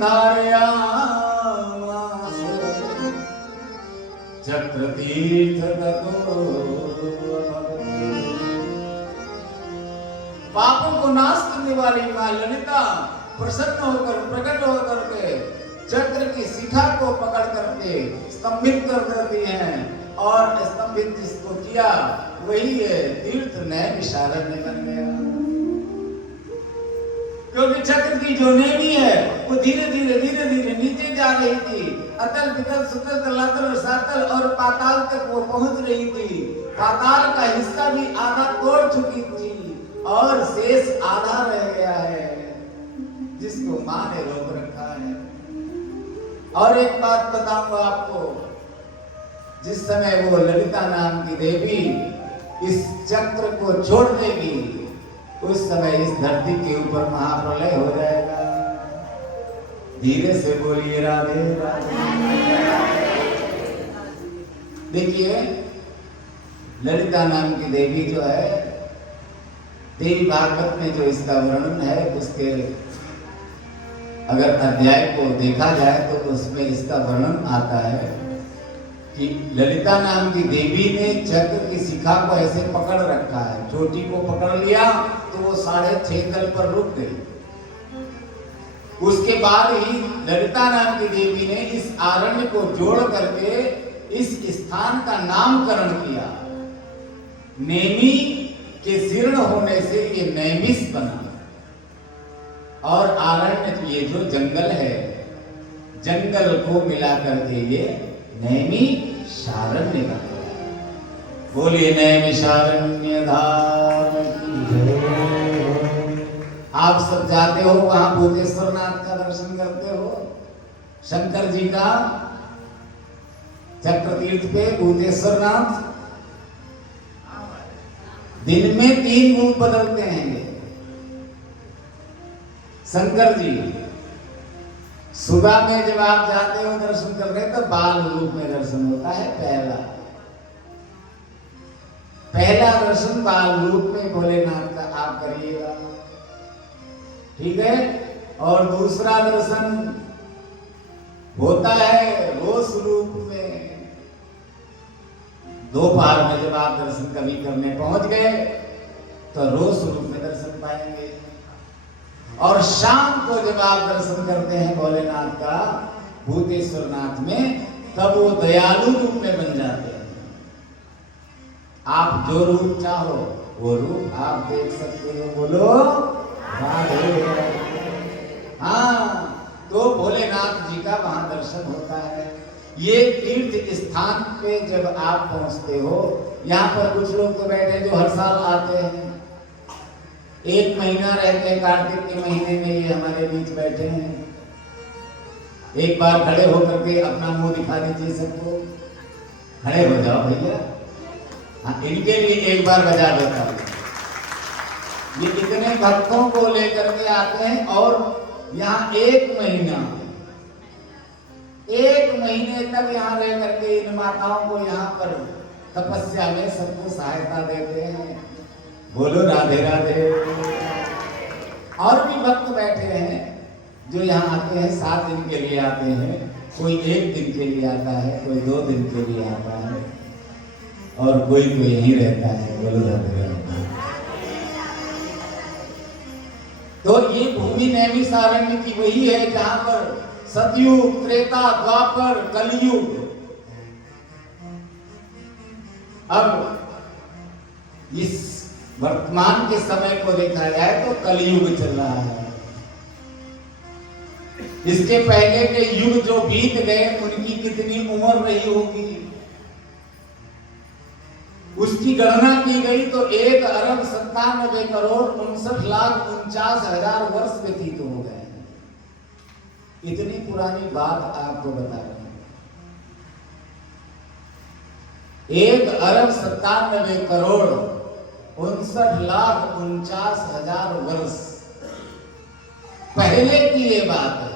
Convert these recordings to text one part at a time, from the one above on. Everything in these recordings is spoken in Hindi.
धारयामास चक्र तीर्थ ततो पापों को नाश करने वाली मां ललिता प्रसन्न होकर प्रकट होकर के चक्र की शिखा को पकड़ करके स्तंभित कर देती हैं और स्तंभित जिसको किया वही है तीर्थ नैम शारण्य बन गया। क्योंकि चक्र की जो नेमी है वो धीरे धीरे नीचे जा रही थी, अतल पितल सुतल तलातल रसातल और पाताल तक वो पहुंच रही थी। पाताल का हिस्सा भी आधा तोड़ चुकी थी और शेष आधा रह गया है जिसको मां ने रोक रखा है। और एक बात बताऊंगा आपको, जिस समय वो ललिता नाम की देवी इस चक्र को छोड़ देगी उस समय इस धरती के ऊपर महाप्रलय हो जाएगा। धीरे से बोलिए राधे राधे। देखिए ललिता नाम की देवी जो है, देवी भागवत में जो इसका वर्णन है उसके अगर अध्याय को देखा जाए तो उसमें इसका वर्णन आता है कि ललिता नाम की देवी ने चक्र की शिखा को ऐसे पकड़ रखा है, चोटी को पकड़ लिया तो वो 6.5 तल पर रुक गई। उसके बाद ही ललिता नाम की देवी ने इस आरण्य को जोड़ करके इस स्थान का नामकरण किया। नेमी के जीर्ण होने से ये नैमिष बना और आरण्य ये जो जंगल है, जंगल को मिला करके ये नैमी शारण्य बन गया। बोलिए नैमी शारण्य धाम की जय। आप सब जाते हो वहां भूतेश्वर नाथ का दर्शन करते हो, शंकर जी का चक्र तीर्थ पे भूतेश्वर नाथ दिन में 3 रूप बदलते हैं शंकर जी। सुबह में जब आप जाते हो दर्शन करने तो बाल रूप में दर्शन होता है। पहला दर्शन बाल रूप में भोलेनाथ का आप करिएगा, ठीक है। और दूसरा दर्शन होता है रोष रूप में। दोपहर में जब आप दर्शन कभी करने पहुंच गए तो रोष रूप में दर्शन पाएंगे। और शाम को जब आप दर्शन करते हैं भोलेनाथ का भूतेश्वर नाथ में तब वो दयालु रूप में बन जाते हैं। आप जो रूप चाहो वो रूप आप देख सकते हो। बोलो राधे। हाँ, तो भोलेनाथ जी का वहां दर्शन होता है। ये तीर्थ स्थान पे जब आप पहुंचते हो, यहाँ पर कुछ लोग तो बैठे जो हर साल आते हैं, 1 महीना रहते हैं, कार्तिक के महीने में ये हमारे बीच बैठे हैं। एक बार खड़े होकर के अपना मुंह दिखा दीजिए सबको। खड़े हो जाओ भैया। हाँ, इनके लिए एक बार बजा देता हूँ। ये कितने भक्तों को लेकर के आते हैं और यहाँ 1 महीने तक यहाँ रह करके इन माताओं को यहाँ पर तपस्या में सबको सहायता देते हैं। बोलो राधे राधे। और भी भक्त बैठे हैं जो यहाँ आते हैं, 7 दिन के लिए आते हैं, कोई 1 दिन के लिए आता है, कोई 2 दिन के लिए आता है और कोई यहीं रहता है। बोलो राधे राधे। तो ये भूमि नैमी सारण्य की वही है जहां पर सतयुग, त्रेता, द्वापर, कलयुग। अब इस वर्तमान के समय को देखा जाए तो कलयुग चल रहा है। इसके पहले के युग जो बीत गए उनकी कितनी उम्र रही होगी उसकी गणना की गई तो 1,97,59,49,49,000 वर्ष व्यतीत हो गए। इतनी पुरानी बात आपको बता रहे हैं। 1,97,59,49,000 वर्ष पहले की ये बात है।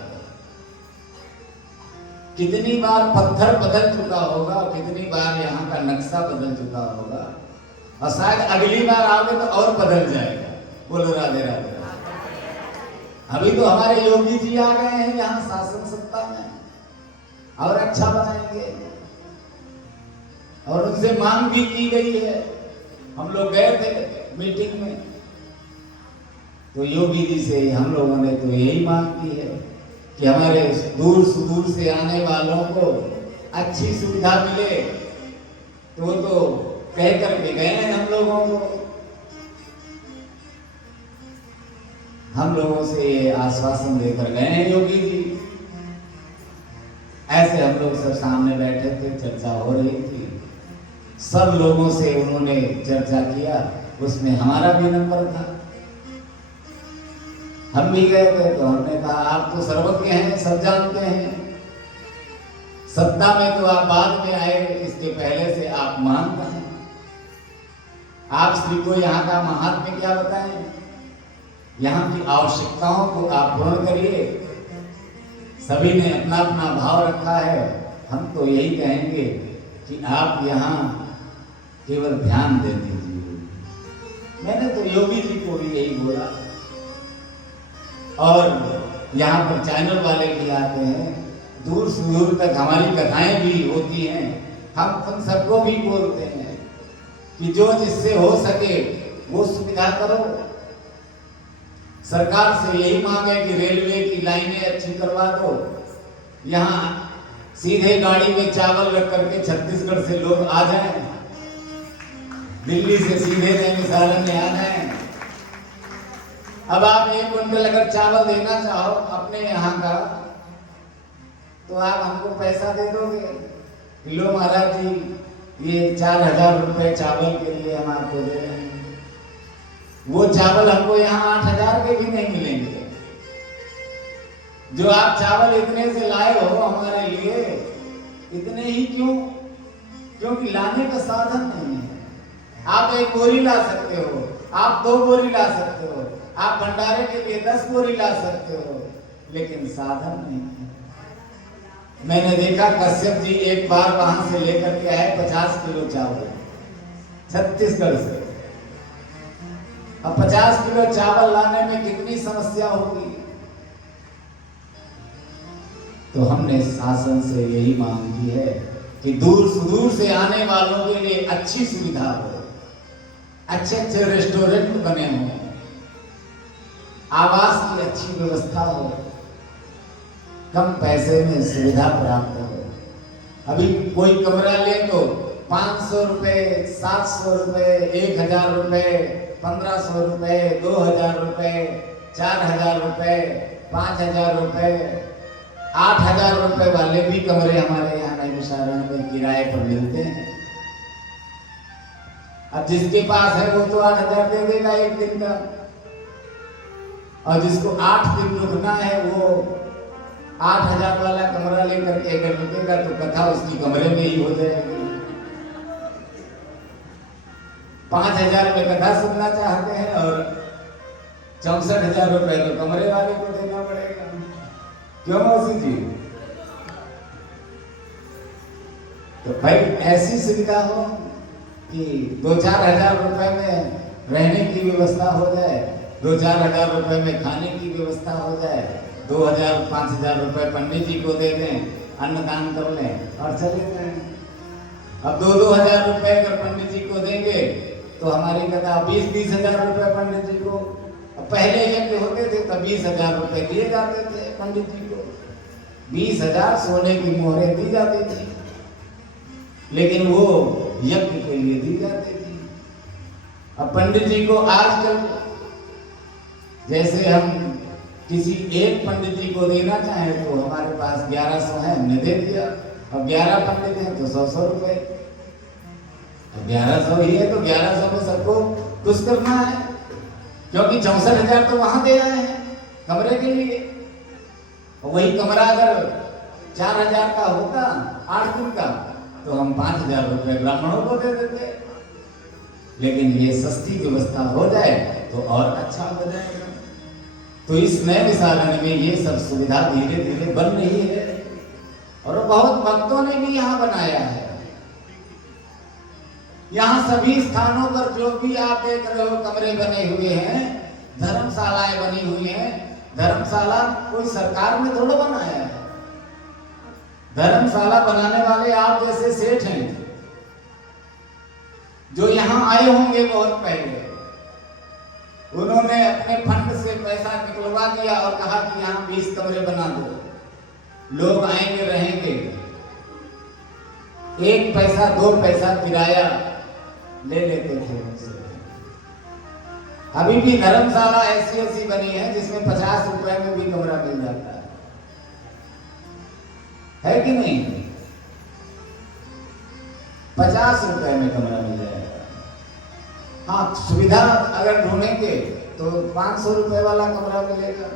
कितनी बार पत्थर बदल चुका होगा और कितनी बार यहाँ का नक्शा बदल चुका होगा और शायद अगली बार आओगे तो और बदल जाएगा। बोलो राधे राधे। अभी तो हमारे योगी जी आ गए हैं यहाँ शासन सत्ता में, और अच्छा बनाएंगे, और उनसे मांग भी की गई है। हम लोग गए थे मीटिंग में, तो योगी जी से हम लोगों ने तो यही मांग की है कि हमारे दूर सुदूर से आने वालों को अच्छी सुविधा मिले। तो वो तो कह करके गए हैं हम लोगों को, हम लोगों से आश्वासन देकर गए हैं योगी जी। ऐसे हम लोग सब सामने बैठे थे, चर्चा हो रही थी, सब लोगों से उन्होंने चर्चा किया, उसमें हमारा भी नंबर था। हम भी गए थे तो हमने कहा आप तो सर्वज्ञ हैं, सब जानते हैं, सत्ता में तो आप बाद में आए, इसके पहले से आप महान हैं। आप श्री को यहाँ का महात्म्य क्या बताएं, यहाँ की आवश्यकताओं को आप पूर्ण करिए। सभी ने अपना अपना भाव रखा है, हम तो यही कहेंगे कि आप यहाँ केवल ध्यान दे दीजिए। मैंने तो योगी जी को भी यही बोला, और यहाँ पर चैनल वाले भी आते हैं, दूर सुदूर तक हमारी कथाएं भी होती हैं। हम उन सबको भी बोलते हैं कि जो जिससे हो सके वो सुविधा करो। सरकार से यही मांग है कि रेलवे की लाइनें अच्छी करवा दो। यहाँ सीधे गाड़ी में चावल रख करके छत्तीसगढ़ से लोग आ जाएं, दिल्ली से सीधे नैमिषारण्य में आ जाएं। अब आप 1 क्विंटल अगर चावल देना चाहो अपने यहाँ का, तो आप हमको पैसा दे दोगे कि लो महाराज जी, ये 4000 रुपए चावल के लिए हम आपको दे रहे हैं। वो चावल हमको यहाँ 8000 के भी नहीं मिलेंगे। जो आप चावल इतने से लाए हो हमारे लिए, इतने ही क्यों? क्योंकि लाने का साधन नहीं है। आप 1 बोरी ला सकते हो, आप 2 बोरी ला सकते हो, आप भंडारे के लिए 10 बोरी ला सकते हो, लेकिन साधन नहीं है। मैंने देखा कश्यप जी एक बार वहां से लेकर के आए 50 किलो चावल छत्तीसगढ़ से। अब 50 किलो चावल लाने में कितनी समस्या होगी। तो हमने शासन से यही मांग की है कि दूर सुदूर से आने वालों के लिए अच्छी सुविधा हो, अच्छे अच्छे रेस्टोरेंट बने हों, आवास की अच्छी व्यवस्था हो, कम पैसे में सुविधा प्राप्त हो। अभी कोई कमरा ले तो 500 रुपए, 700 रुपए, 1000 रुपए, 1500 रुपए, 2000 रुपए, 4000 रुपए, 5000 रुपए, 8000 रुपए वाले भी कमरे हमारे यहाँ नैमिषारण्य में किराए पर मिलते हैं। अब जिसके पास है वो तो 8000 दे देगा 1 दिन का, और जिसको 8 दिन रुकना है वो 8000 वाला कमरा लेकर के अगर रुकेगा तो कथा उसकी कमरे में ही हो जाएगी। 5000 में कथा सुनना चाहते हैं और 64,000 रुपए तो कमरे वाले को देना पड़ेगा। क्यों मौसी जी? तो भाई ऐसी सुविधा हो कि 2-4 हजार रुपए में रहने की व्यवस्था हो जाए, 2-4 हजार रुपए में खाने की व्यवस्था हो जाए, 2000-5000 रुपए पंडित जी को दे दें, अन्नदान कर लें और चले जाएं। अब 2-2 हजार रुपए अगर पंडित जी को देंगे तो हमारी कथा 20-20 हजार रुपए पंडित जी को। पहले यज्ञ होते थे तब 20 हजार रुपए दिए जाते थे पंडित जी को, 20,000 सोने की मोहरें दी जाती थी, लेकिन वो यज्ञ के लिए दी जाती थी। अब पंडित जी को आजकल जैसे हम किसी एक पंडित जी को देना चाहें तो हमारे पास 1100 है, हमने दे दिया। अब 11 पंडित हैं तो 100-100 रुपए। अब 1100 ही है तो 1100 में सबको कुछ करना है, क्योंकि 64,000 तो वहां दे रहे हैं कमरे के लिए। और वही कमरा अगर 4,000 का होता 8 दिन का तो हम 5,000 रुपए ब्राह्मणों को दे देते। लेकिन ये सस्ती व्यवस्था हो जाए तो और अच्छा हो जाएगा। तो इस नैमिषारण्य में ये सब सुविधा धीरे धीरे बन रही है, और बहुत भक्तों ने भी यहाँ बनाया है। यहाँ सभी स्थानों पर जो भी आप देख रहे हो कमरे बने हुए हैं, धर्मशालाएं बनी हुई हैं, धर्मशाला कोई सरकार ने थोड़ा बनाया है। धर्मशाला बनाने वाले आप जैसे सेठ हैं जो यहां आए होंगे बहुत पहले। उन्होंने अपने फंड से पैसा निकलवा दिया और कहा कि यहाँ 20 कमरे बना दो, लोग आएंगे रहेंगे। 1 पैसा 2 पैसा किराया ले लेते थे उनसे। अभी भी धर्मशाला ऐसी बनी है जिसमें 50 रुपए में भी कमरा मिल जाता है कि नहीं? 50 रुपए में कमरा मिल जाएगा। हाँ, सुविधा अगर ढूंढेंगे तो 500 रुपए वाला कमरा मिलेगा,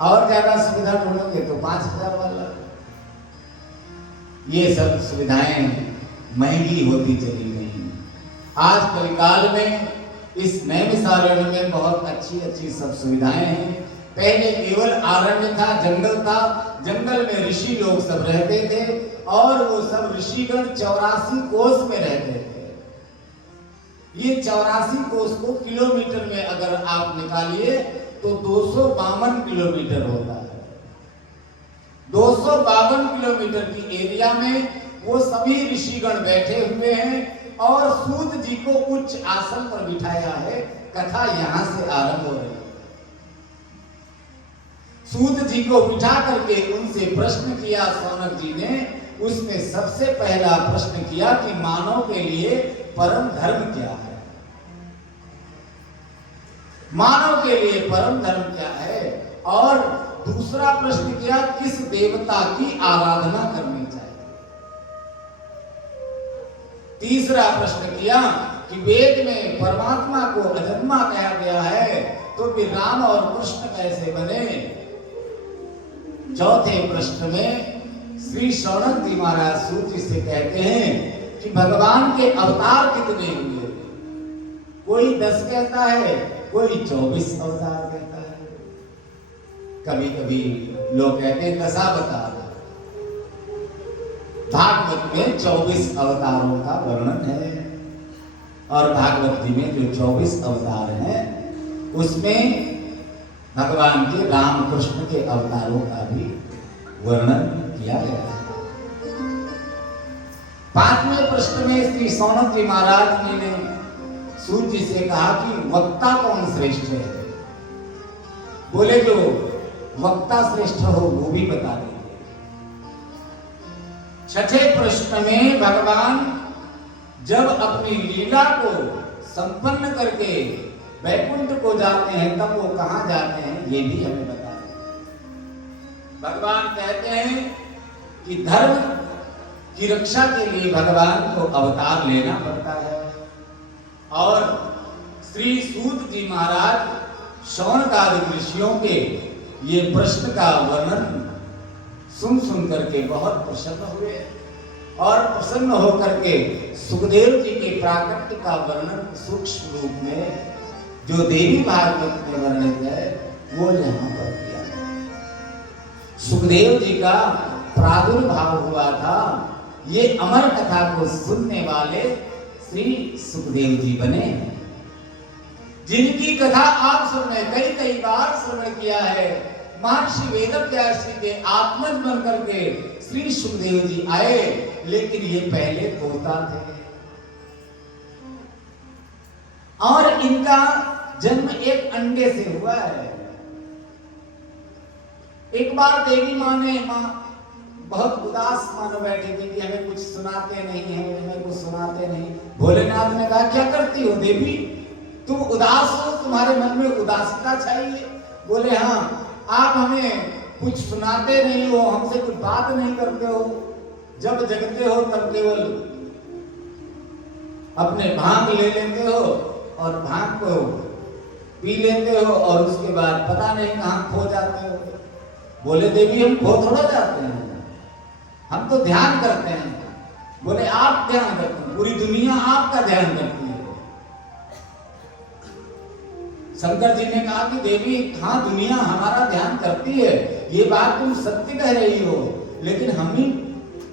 और ज्यादा सुविधा ढूंढेंगे तो 5000 वाला। ये सब सुविधाएं महंगी होती चली गई। आज कलिकाल में इस नैमिषारण्य में बहुत अच्छी सब सुविधाएं हैं। पहले केवल आरण्य था, जंगल था, जंगल में ऋषि लोग सब रहते थे और वो सब ऋषिगण 84 कोस में रहते थे। ये 84 कोस को किलोमीटर में अगर आप निकालिए तो 252 किलोमीटर होता है। 252 किलोमीटर की एरिया में वो सभी ऋषिगण बैठे हुए हैं और सूत जी को उच्च आसन पर बिठाया है। कथा यहां से आरंभ हो रही है। सूत जी को बिठा करके उनसे प्रश्न किया सौनक जी ने। उसने सबसे पहला प्रश्न किया कि मानव के लिए परम धर्म क्या है? मानव के लिए परम धर्म क्या है? और दूसरा प्रश्न किया किस देवता की आराधना करनी चाहिए? तीसरा प्रश्न किया कि वेद में परमात्मा को अजन्मा कहा गया है, तो फिर राम और कृष्ण कैसे बने? चौथे प्रश्न में श्री शौनक जी महाराज सूत जी से कहते हैं कि भगवान के अवतार कितने हुए? कोई 10 कहता है, कोई 24 अवतार कहता है। कभी कभी लोग कहते हैं 10 अवतार। भागवत में 24 अवतारों का वर्णन है और भागवत जी में जो 24 अवतार हैं उसमें भगवान के राम कृष्ण के अवतारों का भी वर्णन किया गया है। 5वें प्रश्न में श्री शौनक जी महाराज जी ने सूत जी से कहा कि वक्ता कौन श्रेष्ठ है? बोले जो वक्ता श्रेष्ठ हो वो भी बता देंगे। 6ठे प्रश्न में भगवान जब अपनी लीला को संपन्न करके वैकुंठ को जाते हैं तब वो कहां जाते हैं ये भी हमें बता दें। भगवान कहते हैं कि धर्म की रक्षा के लिए भगवान को अवतार लेना पड़ता है। और श्री सूत जी महाराज शौनक आदि ऋषियों के ये प्रश्न का वर्णन सुन करके बहुत प्रसन्न हुए और प्रसन्न होकर के सुखदेव जी के प्राकट्य का वर्णन सूक्ष्म रूप में जो देवी भागवत में वर्णित है वो यहाँ पर किया। सुखदेव जी का प्रादुर्भाव हुआ था। ये अमर कथा को सुनने वाले श्री सुखदेव जी बने, जिनकी कथा आप सबने कई बार श्रवण किया है। महर्षि वेदव्यास जी के आत्मज बन करके श्री सुखदेव जी आए, लेकिन ये पहले तोता थे और इनका जन्म एक अंडे से हुआ है। एक बार देवी माँ बहुत उदास मानो बैठी थी कि हमें कुछ सुनाते नहीं है, हमें कुछ सुनाते नहीं। भोलेनाथ ने कहा क्या करती हो देवी, तुम उदास हो, तुम्हारे मन में उदासीता चाहिए? बोले हाँ, आप हमें कुछ सुनाते नहीं हो, हमसे कुछ बात नहीं करते हो, जब जगते हो तब केवल अपने भांग ले लेते हो और भांग को पी लेते हो और उसके बाद पता नहीं कहां खो जाते हो। बोले देवी हम खो थोड़ा जाते हैं, हम तो ध्यान करते हैं। बोले आप ध्यान करते हैं, पूरी दुनिया आपका ध्यान करती है। शंकर जी ने कहा कि देवी हाँ दुनिया हमारा ध्यान करती है, ये बात तुम सत्य कह रही हो, लेकिन हम ही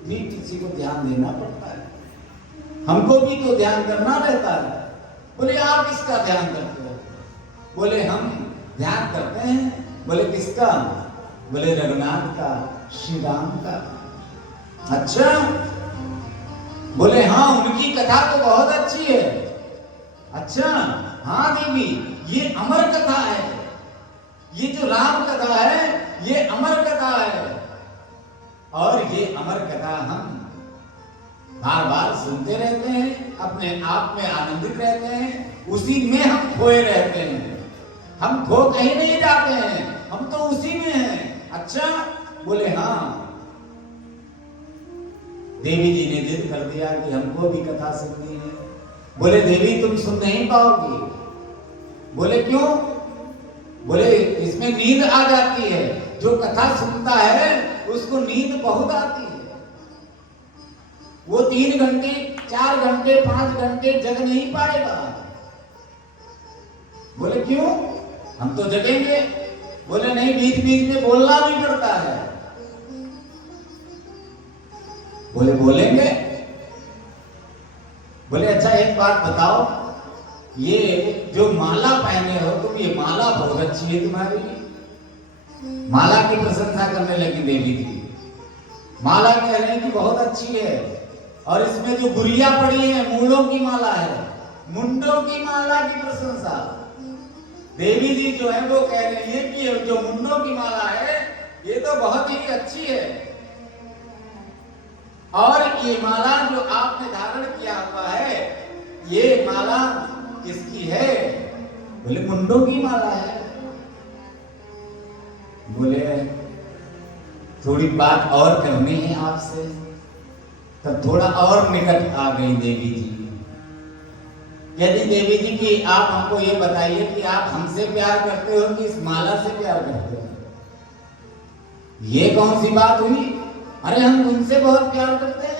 भी किसी को ध्यान देना पड़ता है, हमको भी तो ध्यान करना रहता है। बोले आप किसका ध्यान करते हो? बोले हम ध्यान करते हैं बोले किसका? बोले रघुनाथ का, श्री राम का। अच्छा, बोले हाँ उनकी कथा तो बहुत अच्छी है। अच्छा हाँ देवी, ये अमर कथा है, ये जो राम कथा है ये अमर कथा है, और ये अमर कथा हम बार बार सुनते रहते हैं, अपने आप में आनंदित रहते हैं, उसी में हम खोए रहते हैं, हम खो कहीं नहीं जाते हैं, हम तो उसी में हैं। अच्छा, बोले हाँ। देवी जी ने जिद कर दिया कि हमको भी कथा सुननी है। बोले देवी तुम सुन नहीं पाओगी। बोले क्यों? बोले इसमें नींद आ जाती है, जो कथा सुनता है उसको नींद बहुत आती है, वो 3 घंटे 4 घंटे 5 घंटे जग नहीं पाएगा। बोले क्यों? हम तो जगेंगे। बोले नहीं, बीच बीच में बोलना भी पड़ता है। बोले बोलेंगे। बोले अच्छा एक बात बताओ, ये जो माला पहने हो तुम, ये माला बहुत अच्छी है तुम्हारी। माला की प्रशंसा करने लगी देवी जी। माला कह रहे हैं कि बहुत अच्छी है, और इसमें जो गुड़िया पड़ी है मूलों की माला है, मुंडों की माला की प्रशंसा। देवी जी जो है वो कह रही है कि जो मुंडों की माला है ये तो बहुत ही अच्छी है, और ये माला जो आपने धारण किया हुआ है ये माला किसकी है? बोले मुंडों की माला है। बोले थोड़ी बात और करनी है आपसे। तब थोड़ा और निकट आ गई देवी जी। कहती देवी जी कि आप हमको ये बताइए कि आप हमसे प्यार करते हो कि इस माला से प्यार करते हो? ये कौन सी बात हुई? अरे हम तुमसे बहुत प्यार करते हैं।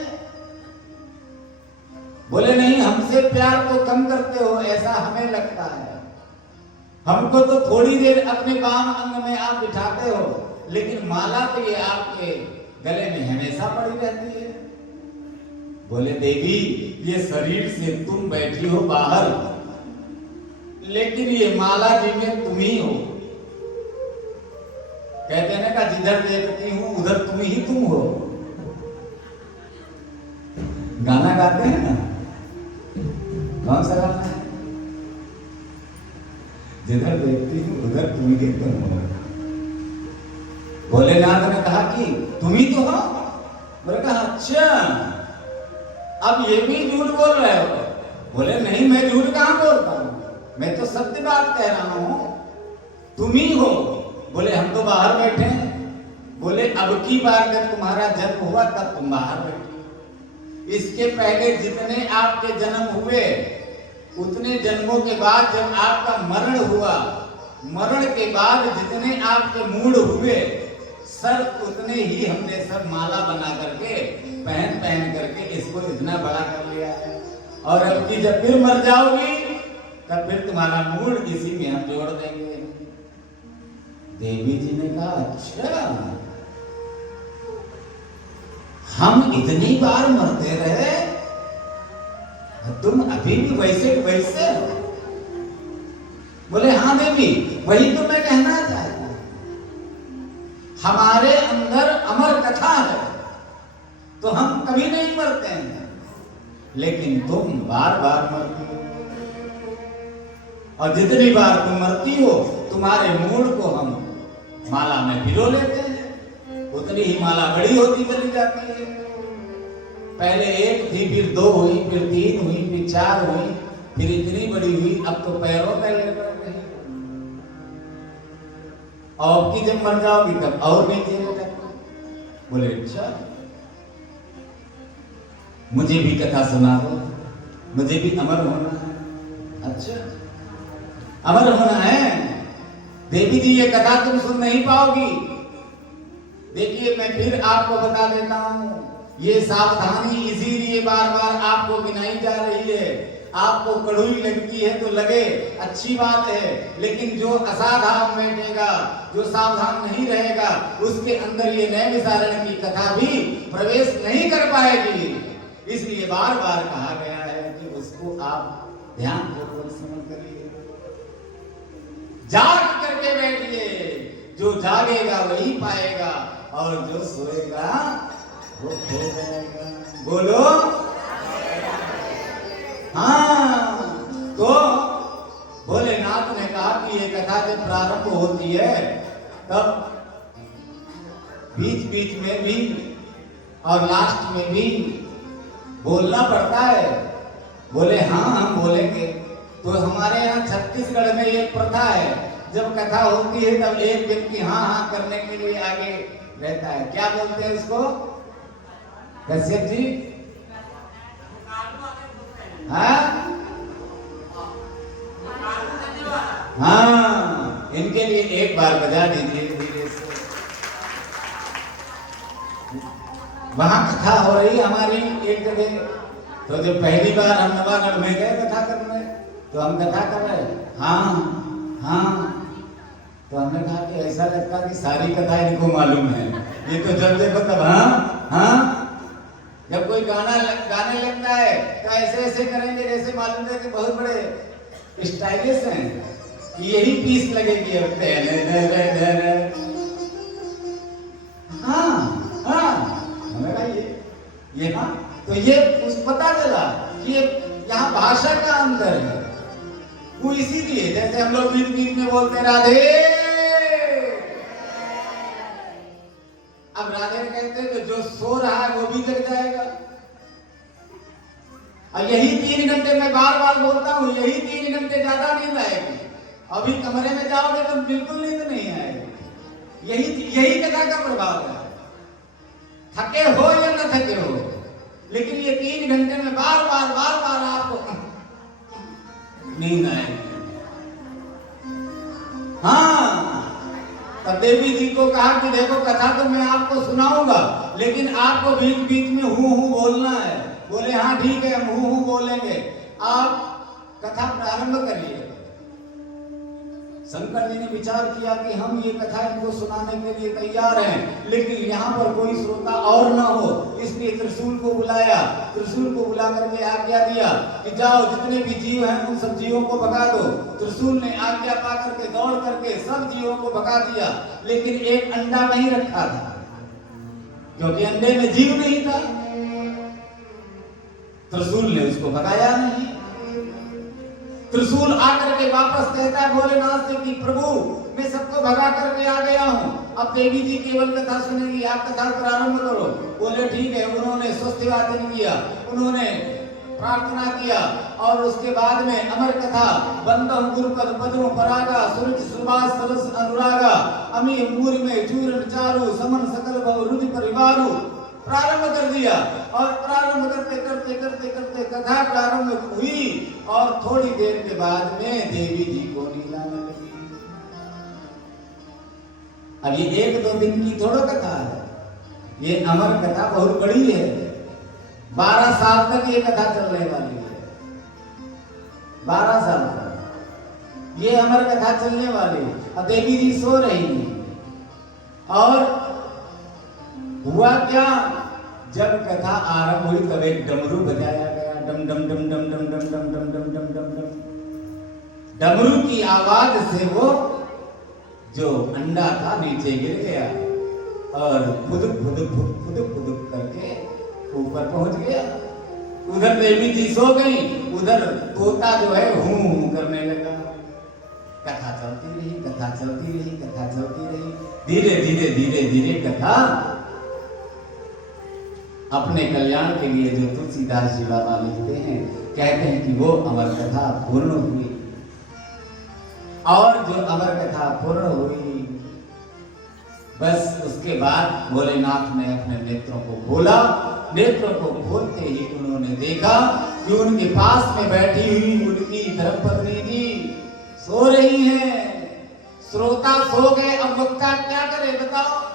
बोले नहीं, हमसे प्यार तो कम करते हो ऐसा हमें लगता है। हमको तो थोड़ी देर अपने वाम अंग में आप बिठाते हो, लेकिन माला तो ये आपके गले में हमेशा पड़ी रहती है। बोले देवी ये शरीर से तुम बैठी हो बाहर, लेकिन ये माला जी में तुम ही हो। कहते हैं ना, जिधर देखती हूं उधर तुम ही तुम हो। गाना गाते हैं ना, कौन सा गाना है? जिधर देखती हूं उधर तुम ही तुम हो। भोलेनाथ ने कहा कि तुम ही तो हो। बोले कहा अच्छा, अब ये भी झूठ बोल रहे हो? बोले नहीं, मैं झूठ कहां बोलता हूं, मैं तो सत्य बात कह रहा हूं, तुम ही हो। बोले हम तो बाहर बैठे हैं। बोले अब की बार जब तुम्हारा जन्म हुआ तब तुम बाहर बैठे, इसके पहले जितने आपके जन्म हुए उतने जन्मों के बाद जब आपका मरण हुआ, मरण के बाद जितने आपके मूड हुए सर उतने ही हमने सब माला बना करके पहन करके इसको इतना बड़ा कर लिया है, और अब की जब फिर मर जाओगी तब फिर तुम्हारा मूड इसी में हम जोड़ देंगे। देवी जी ने कहा अच्छा, हम इतनी बार मरते रहे, तुम अभी भी वैसे वैसे हो? बोले हाँ देवी, वही तो मैं कहना चाहता हूं, हमारे अंदर अमर कथा है तो हम कभी नहीं मरते हैं, लेकिन तुम बार बार मरती हो, और जितनी बार तुम मरती हो तुम्हारे मूड को हम माला में भिगो लेते हैं, उतनी ही माला बड़ी होती चली जाती है। पहले 1 थी, फिर 2 हुई, फिर 3 हुई, फिर 4 हुई, फिर इतनी बड़ी हुई, अब तो पैरों में ले रही। और की जब मर जाओगी तब और नीचे ले जाओगे। बोले अच्छा, मुझे भी कथा सुना दो, मुझे भी अमर होना है। अच्छा अमर होना है? देवी जी ये कथा तुम सुन नहीं पाओगी। देखिए मैं फिर आपको बता देता हूं, ये सावधानी इसीलिए बार बार आपको गिनाई जा रही है। आपको कड़वी लगती है तो लगे अच्छी बात है, लेकिन जो असावधान बैठेगा, जो सावधान नहीं रहेगा, उसके अंदर ये नैमिषारण्य की कथा भी प्रवेश नहीं कर पाएगी। इसलिए बार बार कहा गया है कि उसको आप ध्यान पूर्वक समझ करिए, जाग करके बैठिए। जो जो जागेगा वही पाएगा और जो सोएगा वो खो जाएगा। बोलो हाँ। तो भोलेनाथ ने कहा कि ये कथा जब प्रारंभ होती है तब बीच बीच में भी और लास्ट में भी बोलना पड़ता है। बोले हाँ हम बोलेंगे। तो हमारे यहाँ छत्तीसगढ़ में एक प्रथा है, जब कथा होती है तब एक व्यक्ति हाँ हाँ करने के लिए आगे रहता है। क्या बोलते हैं उसको कश्यप जी? हाँ हाँ, इनके लिए एक बार बजा दीजिए धीरे से। वहां कथा हो रही हमारी एक जगह, तो जब पहली बार हम नवागढ़ में गए कथा करने, तो हम कथा कर रहे हाँ हाँ, तो हमने कहा कि ऐसा लगता कि सारी कथा इनको मालूम है, ये तो जब देखो तब हाँ हाँ। जब कोई गाने लगता है तो ऐसे ऐसे करेंगे जैसे मालूम है कि बहुत बड़े स्टाइलिश हैं, यही पीस लगेगी अब हाँ हाँ। हमें कहा ये हाँ, तो ये उस पता चला कि ये यहाँ भाषा का अंतर है। वो इसीलिए जैसे हम लोग बीच बीच में बोलते राधे, अब राधे कहते हैं तो जो सो रहा है वो भी जग जाएगा। और यही 3 घंटे मैं बार बार बोलता हूँ, यही 3 घंटे ज्यादा नींद आएगी। अभी कमरे में जाओगे तो बिल्कुल नींद नहीं आएगी। यही कथा का प्रभाव है। थके हो या न थके हो, लेकिन ये 3 घंटे में बार बार आपको नींद आएगी। हाँ, तब देवी जी को कहा कि देखो कथा तो मैं आपको सुनाऊंगा, लेकिन आपको बीच बीच में हूँ बोलना है। बोले हाँ ठीक है, हम हूँ बोलेंगे, आप कथा प्रारंभ करिए। शंकर जी ने विचार किया कि हम ये कथा इनको सुनाने के लिए तैयार हैं, लेकिन यहाँ पर कोई श्रोता और ना हो, इसलिए त्रिशूल को बुलाया। त्रिशूल को बुला करके आज्ञा दिया कि जाओ जितने भी जीव हैं उन सब जीवों को भगा दो। त्रिशूल ने आज्ञा पा करके दौड़ करके सब जीवों को भगा दिया, लेकिन एक अंडा नहीं रखा था, क्योंकि अंडे में जीव नहीं था। त्रिशूल ने उसको भगाया नहीं। त्रिशूल आकर के वापस कहता है भोलेनाथ से कि प्रभु मैं सबको भगा करके आ गया हूँ, अब देवी जी केवल कथा सुनेंगी, आप कथा प्रारंभ करो। बोले ठीक है। उन्होंने स्वस्तिवाचन किया, उन्होंने प्रार्थना किया और उसके बाद में अमर कथा बंदम गुरुपद पद्म परागा सुरुचि सुभाष सरस अनुरागा अमी मूर में चूर्ण चारु समन सकल भव रुचि परिवारु प्रारंभ कर दिया। और प्रारंभ करते करते करते करते कथा प्रारंभ हुई और थोड़ी देर के बाद में देवी जी को नींद आने लगी। अब ये 1-2 दिन की थोड़ा कथा है, ये अमर कथा बहुत बड़ी है। 12 साल तक ये कथा चलने वाली है। 12 साल तक ये अमर कथा चलने वाली है। अब देवी जी सो रही है और हुआ क्या, जब कथा आरंभ हुई तब एक डमरू बजाया गया। डम डम डम डम डम डम डम डम डम डम डम डम। डमरू की आवाज से वो जो अंडा था नीचे गिर गया और फुदुक फुदुक फुदुक फुदुक करके ऊपर पहुंच गया। उधर देवी जी सो गई, उधर तोता जो है हूं करने लगा। कथा चलती रही, कथा चलती रही, कथा चलती रही। धीरे धीरे धीरे धीरे कथा अपने कल्याण के लिए जो तुलसीदास जी बाबा लिखते हैं, कहते हैं कि वो अमर कथा पूर्ण हुई। और जो अमर कथा पूर्ण हुई, बस उसके बाद भोलेनाथ ने अपने नेत्रों को खोला। नेत्रों को खोलते ही उन्होंने देखा कि उनके पास में बैठी हुई उनकी धर्मपत्नी जी सो रही हैं। श्रोता सो गए, अब वक्ता क्या करे बताओ।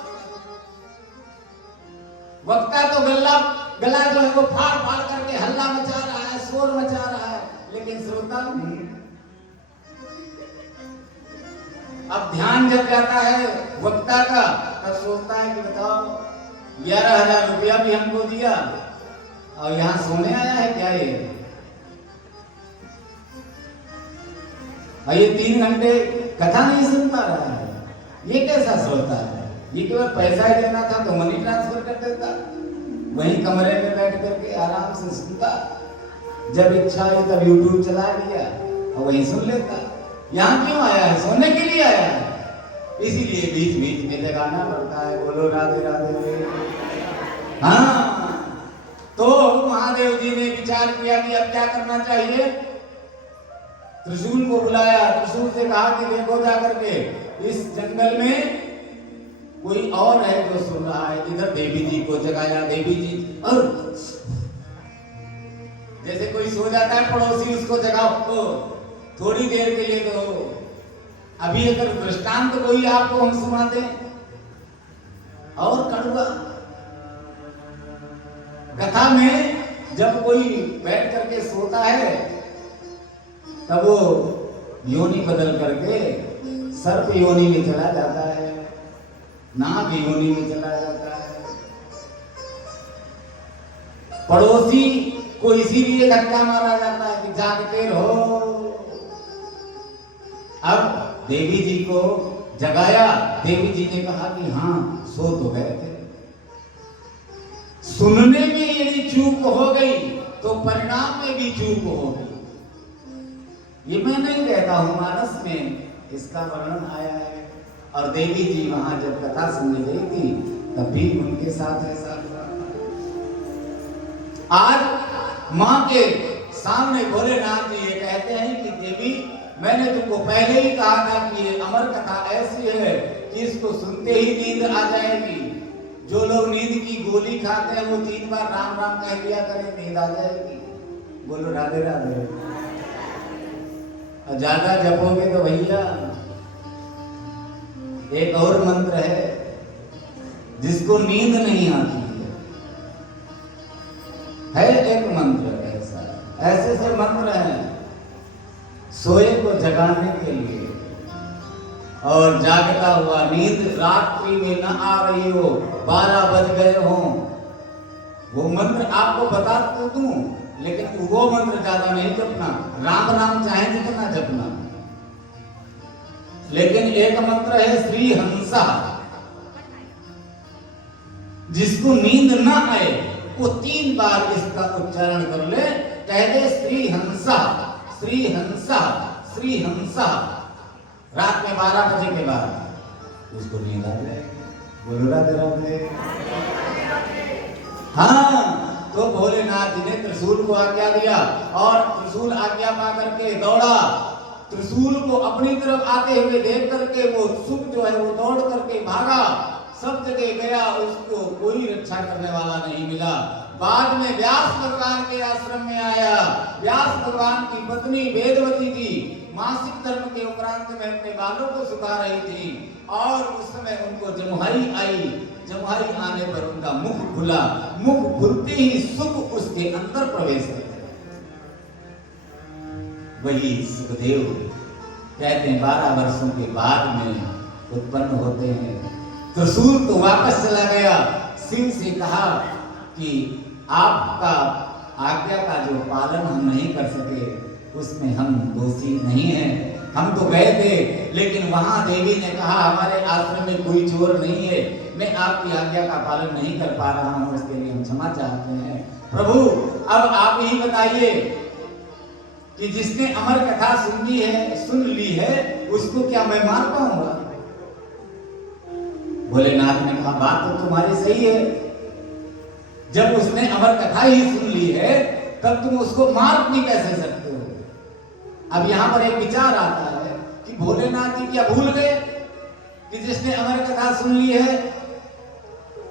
वक्ता तो गला जो है वो फाड़ फाड़ करके हल्ला मचा रहा है, शोर मचा रहा है, लेकिन श्रोता अब ध्यान जब जाता है वक्ता का, तब सोचता है कि बताओ 11,000 रुपया भी हमको दिया और यहाँ सोने आया है क्या ये? और ये 3 घंटे कथा नहीं सुनता रहा है, ये कैसा श्रोता है? ये केवल पैसा ही देना था तो मनी ट्रांसफर कर देता, वहीं कमरे में बैठ करके आराम से सुनता, जब इच्छा हुई तब यूट्यूब चला लिया और वहीं सुन लेता। यहाँ क्यों आया है? सोने के लिए आया है, इसीलिए बीच बीच में जगाना पड़ता है। बोलो राधे राधे। हाँ, तो महादेव जी ने विचार किया कि अब क्या करना चाहिए। त्रिशूल को बुलाया, त्रिशूल से कहा कि देखो जाकर के इस जंगल में कोई और है जो सुन रहा है। इधर देवी जी को जगाया, देवी जी, और जैसे कोई सो जाता है पड़ोसी उसको जगाओ तो थोड़ी देर के लिए तो। अभी अगर दृष्टांत कोई आपको हम सुनाते और कड़वा कथा में, जब कोई बैठ करके सोता है तब वो योनि बदल करके सर्प योनि में चला जाता है, नाग योनि में चला जाता है। पड़ोसी को इसीलिए धक्का मारा जाता है कि जागते रहो। अब देवी जी को जगाया, देवी जी ने कहा कि हाँ सो तो गए थे, सुनने में यदि चूक हो गई तो परिणाम में भी चूक होगी। ये मैं नहीं कहता हूं, मानस में इसका वर्णन आया है। और देवी जी वहां जब कथा सुनने गई थी तब भी उनके साथ ऐसा हुआ। आज मां के सामने भोलेनाथ जी ये कहते हैं कि देवी, मैंने तुमको पहले ही कहा था कि ये अमर कथा ऐसी है कि इसको सुनते ही नींद आ जाएगी। जो लोग नींद की गोली खाते हैं वो 3 बार राम राम कह लिया करें, नींद आ जाएगी। बोलो राधे राधे। और ज्यादा जपोगे तो भैया एक और मंत्र है जिसको नींद नहीं आती है एक मंत्र ऐसा, ऐसे से मंत्र हैं सोए को जगाने के लिए। और जागता हुआ, नींद रात्रि में न आ रही हो, 12 बज गए हो, वो मंत्र आपको बता तो दूं, लेकिन वो मंत्र ज्यादा नहीं जपना। राम राम चाहे जितना जपना, लेकिन एक मंत्र है श्री हंसा। जिसको नींद न आए वो 3 बार इसका उच्चारण कर ले, कह दे श्री हंसा, श्री हंसा, श्री हंसा। रात में 12 बजे के बाद उसको नींद आ जाएगी। बोलो राधे राधे। हाँ, तो भोलेनाथ जी ने त्रिशूल को आज्ञा दिया और त्रिशूल आज्ञा पा करके दौड़ा। त्रिशूल को अपनी तरफ आते हुए देख करके वो सुख जो है वो दौड़ करके भागा, सब जगह गया, उसको कोई रक्षा करने वाला नहीं मिला। बाद में व्यास भगवान के आश्रम में आया। व्यास भगवान की पत्नी वेदवती जी मासिक धर्म के उपरांत में अपने बालों को सुखा रही थी और उस समय उनको जमुहाई आई। जमुहाई आने पर उनका मुख खुला, मुख खुलते ही सुख उसके अंदर प्रवेश कर गया। वही सुखदेव कहते हैं 12 वर्षों के बाद में उत्पन्न होते हैं। त्रिशूल तो वापस चला गया। सिंह से कहा कि आपका आज्ञा का जो पालन हम नहीं कर सके उसमें हम दोषी नहीं हैं। हम तो गए थे, लेकिन वहां देवी ने कहा हमारे आश्रम में कोई चोर नहीं है, मैं आपकी आज्ञा का पालन नहीं कर पा रहा हूं, उसके लिए हम क्षमा चाहते हैं। प्रभु, अब आप ही बताइए कि जिसने अमर कथा सुन ली है उसको क्या मैं मार पाऊंगा? भोलेनाथ ने कहा बात तो तुम्हारी सही है, जब उसने अमर कथा ही सुन ली है तब तुम उसको मार नहीं कैसे सकते हो? अब यहाँ पर एक विचार आता है कि भोलेनाथ जी क्या भूल गए कि जिसने अमर कथा सुन ली है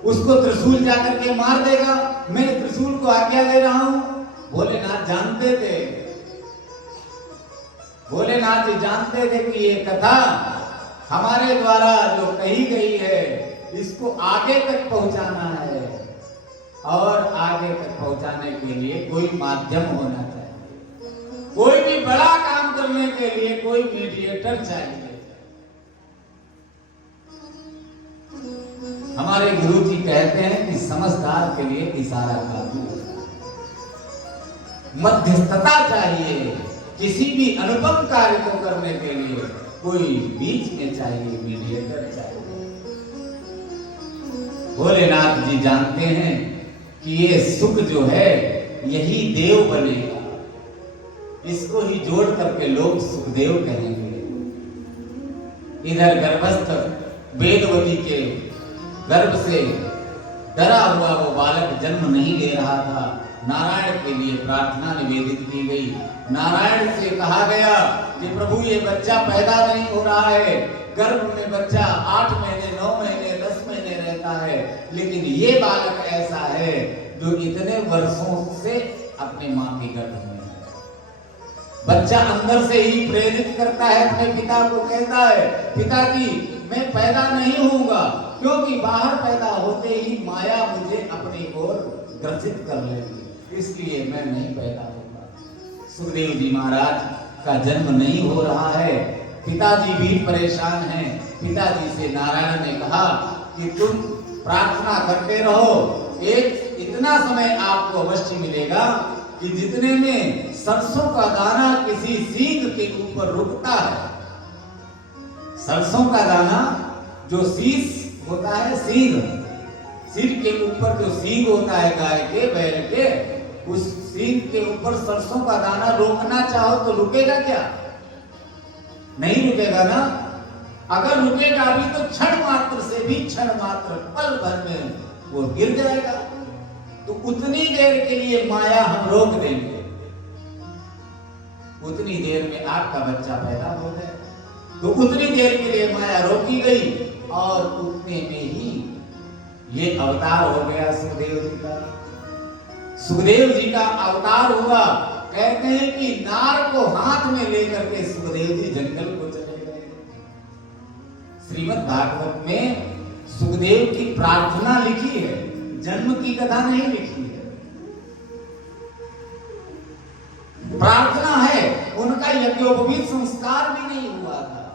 उसको त्रिशूल जाकर के मार देगा? मैं त्रिशूल को आज्ञा दे रहा हूं। भोलेनाथ जानते थे, भोलेनाथ जी जानते थे कि ये कथा हमारे द्वारा जो कही गई है इसको आगे तक पहुंचाना है, और आगे तक पहुंचाने के लिए कोई माध्यम होना चाहिए। कोई भी बड़ा काम करने के लिए कोई मीडिएटर चाहिए। हमारे गुरु जी कहते हैं कि समझदार के लिए इशारा काफी होता है, मध्यस्थता चाहिए। किसी भी अनुपम कार्य को करने के लिए कोई बीच में चाहिए, मीडिएटर चाहिए। भोलेनाथ जी जानते हैं कि ये सुख जो है यही देव बनेगा, इसको ही जोड़ करके लोग सुखदेव कहेंगे। इधर गर्भस्थ वेदवती के गर्भ से डरा हुआ वो बालक जन्म नहीं ले रहा था। नारायण के लिए प्रार्थना निवेदित की गई। नारायण से कहा गया कि प्रभु ये बच्चा पैदा नहीं हो रहा है, गर्भ में बच्चा 8 महीने 9 महीने 10 महीने रहता है, लेकिन ये बालक ऐसा है जो इतने वर्षों से अपने माँ के गर्भ में है। बच्चा अंदर से ही प्रेरित करता है, अपने पिता को कहता है पिताजी मैं पैदा नहीं होऊंगा, क्योंकि बाहर पैदा होते ही माया मुझे अपनी ओर ग्रसित कर लेगी, इसलिए मैं नहीं पैदा होगा। सुखदेव जी महाराज का जन्म नहीं हो रहा है, पिताजी भी परेशान हैं। पिताजी से नारायण ने कहा कि तुम प्रार्थना करते रहो, एक इतना समय आपको अवश्य मिलेगा कि जितने में सरसों का दाना किसी सींग के ऊपर रुकता है। सरसों का दाना जो शीश होता है, सींग, सिर के ऊपर जो सींग होता है गाय के बैल के, उस सींग के ऊपर सरसों का दाना रोकना चाहो तो रुकेगा क्या? नहीं रुकेगा ना। अगर रुकेगा भी तो क्षण मात्र से भी, क्षण मात्र पल भर में वो गिर जाएगा। तो उतनी देर के लिए माया हम रोक देंगे, उतनी देर में आपका बच्चा पैदा हो गया। तो उतनी देर के लिए माया रोकी गई और उतने में ही ये अवतार हो गया सुखदेव जी का। सुखदेव जी का अवतार हुआ। कहते हैं कि नार को हाथ में लेकर के सुखदेव जी जंगल को चले गए। श्रीमद् भागवत में सुखदेव की प्रार्थना लिखी है, जन्म की कथा नहीं लिखी है। प्रार्थना है, उनका यज्ञोपवीत संस्कार भी नहीं हुआ था।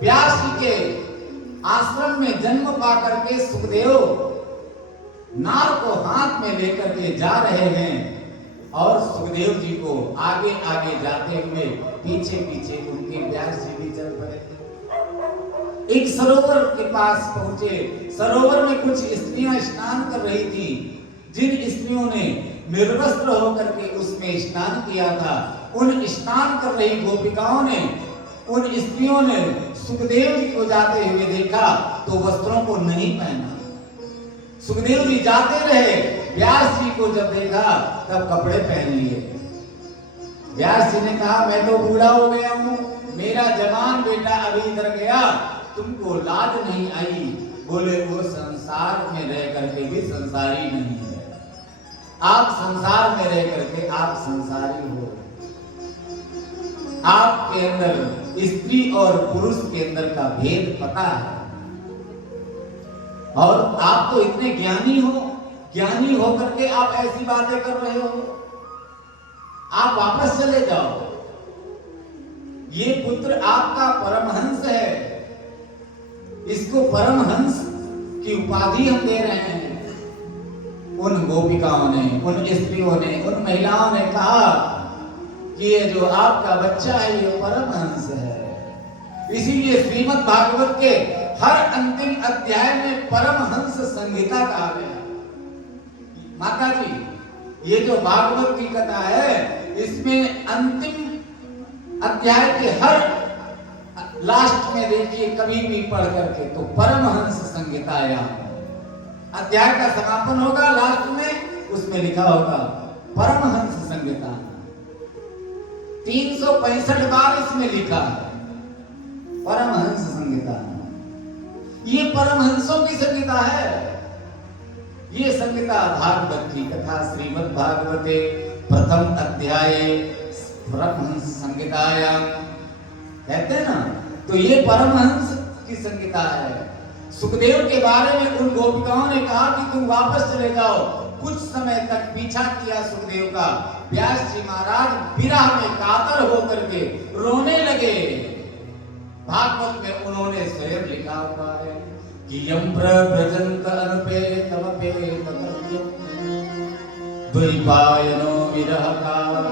व्यास जी के आश्रम में जन्म पाकर के सुखदेव नार को हाथ में लेकर के जा रहे हैं और सुखदेव जी को आगे आगे जाते हुए पीछे पीछे उनके व्यास जी भी चल पड़े। एक सरोवर के पास पहुंचे। सरोवर में कुछ स्त्रियां स्नान कर रही थी। जिन स्त्रियों ने निर्वस्त्र होकर के उसमें स्नान किया था, उन स्नान कर रही गोपिकाओं ने, उन स्त्रियों ने सुखदेव जी को जाते हुए देखा तो वस्त्रों को नहीं पहना। सुखदेव जी जाते रहे, व्यास जी को जब देखा तब कपड़े पहन लिए। व्यास जी ने कहा मैं तो बूढ़ा हो गया हूँ, मेरा जवान बेटा अभी इधर गया, तुमको लाज नहीं आई? बोले वो संसार में रह करके भी संसारी नहीं है, आप संसार में रह करके आप संसारी हो। आपके अंदर स्त्री और पुरुष के अंदर का भेद पता है, और आप तो इतने ज्ञानी हो, ज्ञानी होकर के आप ऐसी बातें कर रहे हो। आप वापस चले जाओ, ये पुत्र आपका परमहंस है, इसको परमहंस की उपाधि हम दे रहे हैं। उन गोपिकाओं ने, उन स्त्रियों ने, उन महिलाओं ने कहा कि ये जो आपका बच्चा है ये परमहंस है। इसीलिए श्रीमद् भागवत के हर अंतिम अध्याय में परमहंस संहिता कहा गया। माता जी, ये जो भागवत की कथा है, इसमें अंतिम अध्याय के हर लास्ट में देखिए, कभी भी पढ़ करके तो परमहंस संहिता यहाँ अध्याय का समापन होगा, लास्ट में उसमें लिखा होगा परमहंस संहिता। 365 बार इसमें लिखा है परमहंस संहिता। ये परमहंसों की संहिता है। ये संहिता भागवत की कथा श्रीमद् भागवते प्रथम अध्याय परमहंस संहितायां कहते हैं ना, तो ये परमहंस की संहिता है। सुखदेव के बारे में उन गोपिकाओं ने कहा कि तुम वापस चले जाओ। कुछ समय तक पीछा किया सुखदेव का। व्यास जी महाराज विरह में कातर होकर के रोने लगे। भागवत में उन्होंने स्वयं लिखा हुआ है कि यम प्रव्रजन्त अनपेतमपेत तव्यम द्वैपायनो विरह कातर।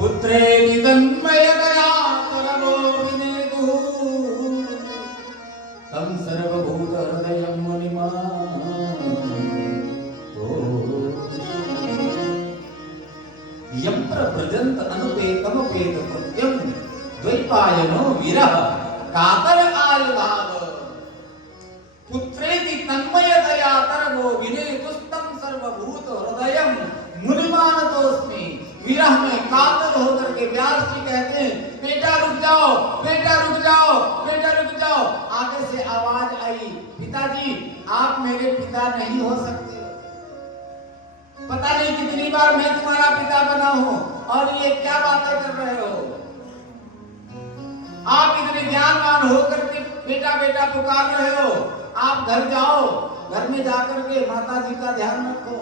पुत्रेति तन्मयतया तरवो विनेदुः तं सर्वभूतहृदयं मुनिमानतो यं प्रव्रजन्त अनुपेतमपेत कृत्यं द्वैपायनो विरह कातर आयुभाव पुत्रेति तन्मयतया तरवो विनेतुस्तं सर्वभूत हृदयं मुनिमानतोस्मि। विरह में कातर होकर के व्यास जी कहते हैं बेटा रुक जाओ, बेटा रुक जाओ, बेटा रुक जाओ। आगे से आवाज आई पिताजी आप मेरे पिता नहीं हो सकते। पता नहीं कितनी बार मैं तुम्हारा पिता बना हूं और ये क्या बातें कर रहे हो। आप इतने ज्ञानवान होकर के बेटा बेटा पुकार रहे हो। आप घर जाओ, घर में जाकर के माता जी का ध्यान रखो।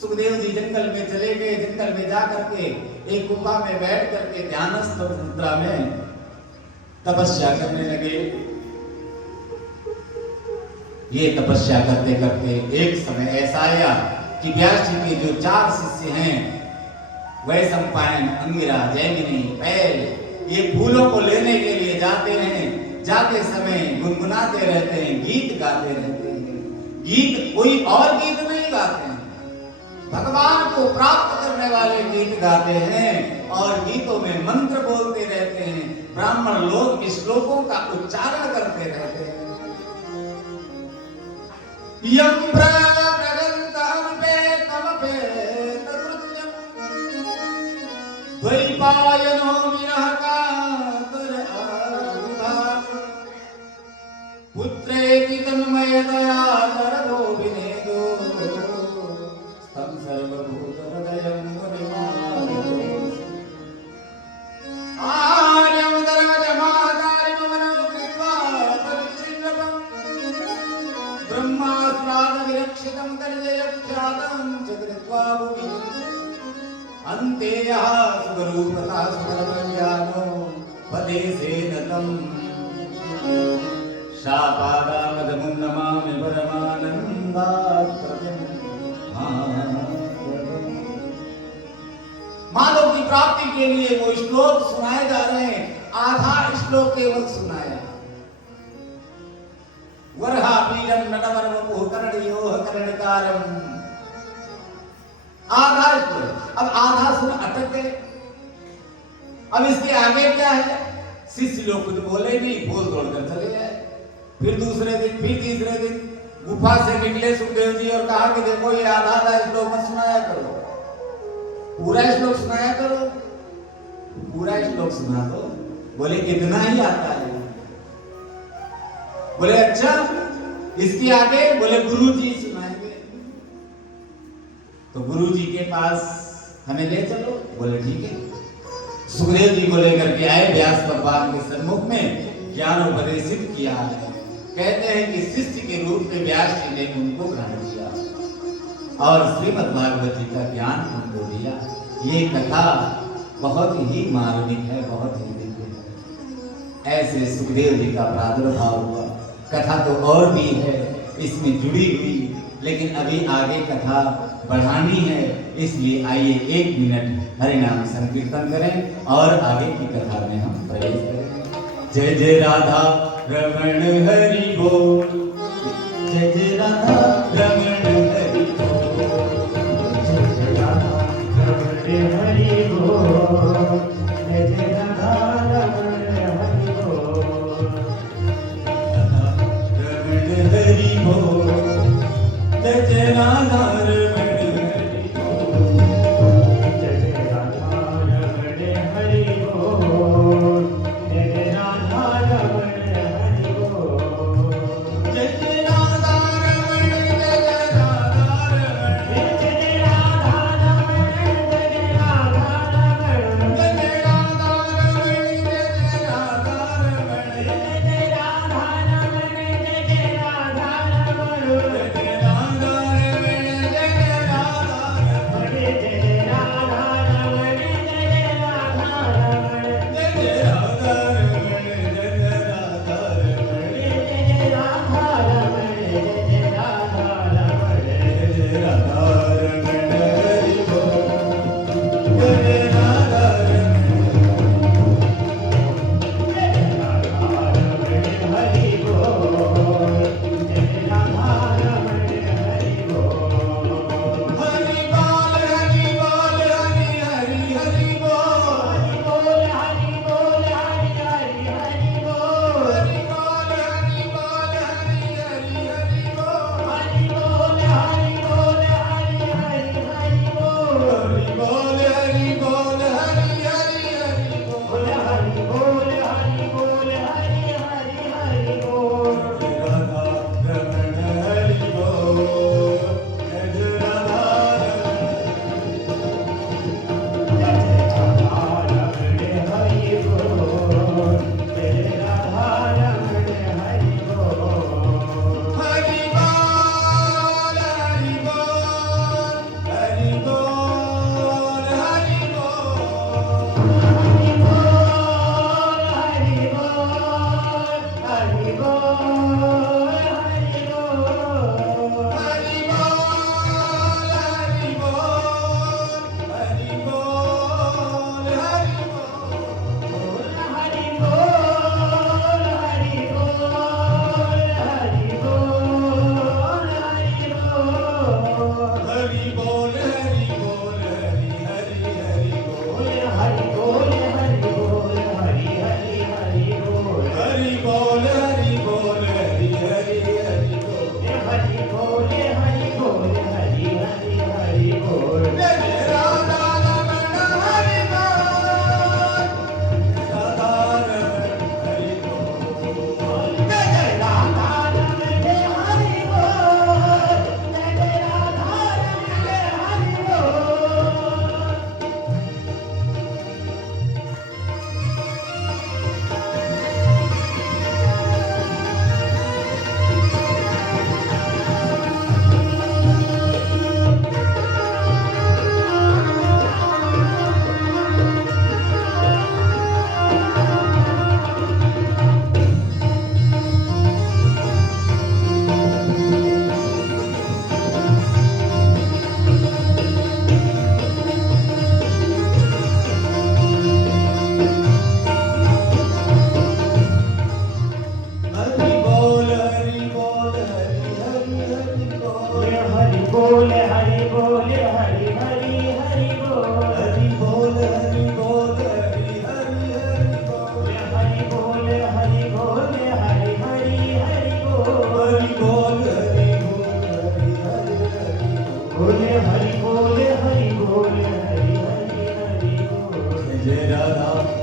सुखदेव जी जंगल में चले गए। जंगल में जाकर के एक गुफा में बैठ करके ध्यानस्थ मुद्रा में तपस्या करने लगे। ये तपस्या करते करते एक समय ऐसा आया कि व्यास जी के जो 4 शिष्य हैं वैशंपायन, अंगिरा, जैमिनी, पैल, ये फूलों को लेने के लिए जाते हैं। जाते समय गुनगुनाते रहते हैं, गीत गाते रहते हैं। गीत कोई और गीत नहीं गाते हैं, भगवान को प्राप्त करने वाले गीत गाते हैं और गीतों में मंत्र बोलते रहते हैं। ब्राह्मण लोग श्लोकों का उच्चारण करते रहते हैं। यं प्रव्रजन्तमपेतमपेतकृत्यं द्वैपायनो विरह कातर आविर्भाव पुत्रेति तन्मयतया तरवो विनेदो तं सर्वभूतहृदयं मुनिमानतो आर्यं धर्मजमाकारिमनो कृत्वा परिचिन्नपम् ब्रह्मास्त्रादविरक्षितं कर्जयख्यातं च कृत्वा भुवि अन्ते यः सुखरूपता सुखरमज्ञानो पदेशेन तं शापादामदमुं नमामि परमानन्दात्प्रतिम्। माधव की प्राप्ति के लिए वो श्लोक सुनाए जा रहे हैं। आधा श्लोक केवल सुनाया। वरहा पीडम नटवरवपुः करणयोः करणकारम। आधा श्लोक। अब आधा सुन अटक गए। अब इसके आगे क्या है? शिष्य लोग कुछ बोले नहीं, बोल दौड़कर चले गए। फिर दूसरे दिन, फिर तीसरे दिन गुफा से निकले सुखदेव जी और कहा कि देखो ये आधा आधा श्लोक मत सुनाया करो, पूरा श्लोक सुनाया करो। पूरा श्लोक सुना दो। बोले इतना ही आता है। बोले अच्छा इसके आगे? बोले गुरु जी सुनाएंगे। तो गुरु जी के पास हमें ले चलो। बोले ठीक है। सुखदेव जी को लेकर के आए, व्यास भगवान के सम्मुख में ज्ञान उपदेशित किया है। कहते हैं कि शिष्य के रूप में व्यास जी ने उनको ग्रहण किया और श्रीमद् भागवत जी का ज्ञान उनको दिया। ये कथा बहुत ही मार्मिक है, बहुत ही दिव्य है। ऐसे सुखदेव जी का प्रादुर्भाव हुआ। कथा तो और भी है इसमें जुड़ी हुई, लेकिन अभी आगे कथा बढ़ानी है, इसलिए आइए 1 मिनट हरिनाम संकीर्तन करें और आगे की कथा में हम प्रवेश करें। जय जय राधा रमण हरि बोल, जय जय राधा रमण हरि बोल, जय जय राधा रमण हरि बोल, जय जय राधा रमण हरि बोल, राधा रमण हरि बोल, जय जय राधा रमण हरि बोल, जय जय राधा रमण हरि बोल, जय जय राधा रमण हरि बोल, जय जय राधा रमण, जय जय राधा रमण, जय जय राधा रमण, जय जय राधा रमण, जय जय राधा रमण,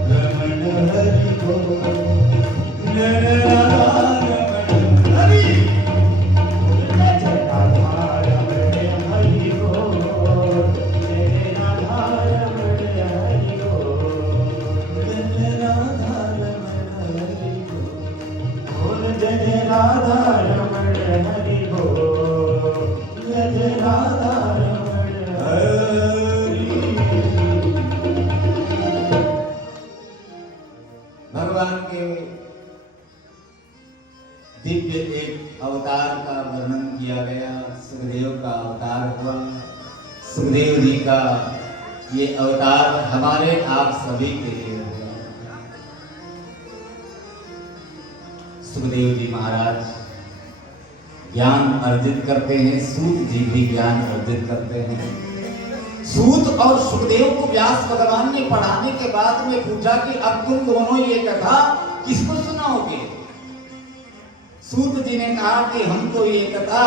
रमण हरि बोल, जय राधा रमण हरि, जय राधा रमण हरि बोल, जय राधा रमण हरि बोल, जय राधा रमण हरि बोल, जय राधा रमण हरि बोल, जय राधा रमण हरि। भगवान के दिव्य एक अवतार का वर्णन किया गया। सुखदेव का अवतार हुआ। सुखदेव जी का ये अवतार हमारे आप सभी के लिए हुआ। सुखदेव जी महाराज ज्ञान अर्जित करते हैं, सूत जी भी ज्ञान अर्जित करते हैं। सूत और सुखदेव को व्यास भगवान ने पढ़ाने के बाद में पूछा कि अब तुम दोनों ये कथा किसको सुनाओगे? सूत जी ने कहा कि हम तो ये कथा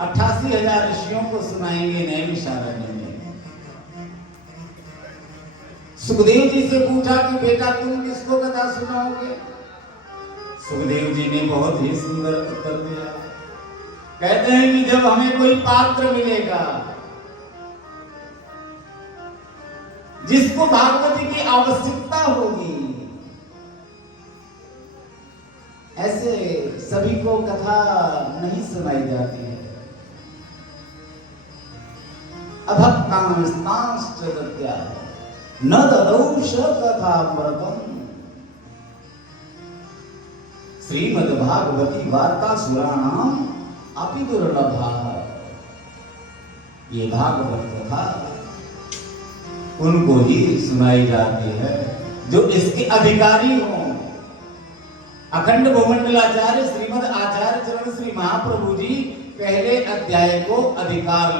88,000 ऋषियों को सुनाएंगे नैमिषारण्य में। सुखदेव जी से पूछा कि बेटा तुम किसको कथा सुनाओगे? सुखदेव जी ने बहुत ही सुंदर उत्तर दिया। कहते हैं कि जब हमें कोई पात्र मिलेगा जिसको भागवती की आवश्यकता होगी, ऐसे सभी को कथा नहीं सुनाई जाती है। अभक्तांस्तांश्च दत्या न ददौष कथामृतम् श्रीमद्भागवती वार्ता सुराणाम अपि दुर्लभा। ये भागवत कथा उनको ही सुनाई जाती है जो इसके अधिकारी हों। अखंड भूमंडलाचार्य श्रीमद आचार्य चरण श्री महाप्रभु जी पहले अध्याय को अधिकार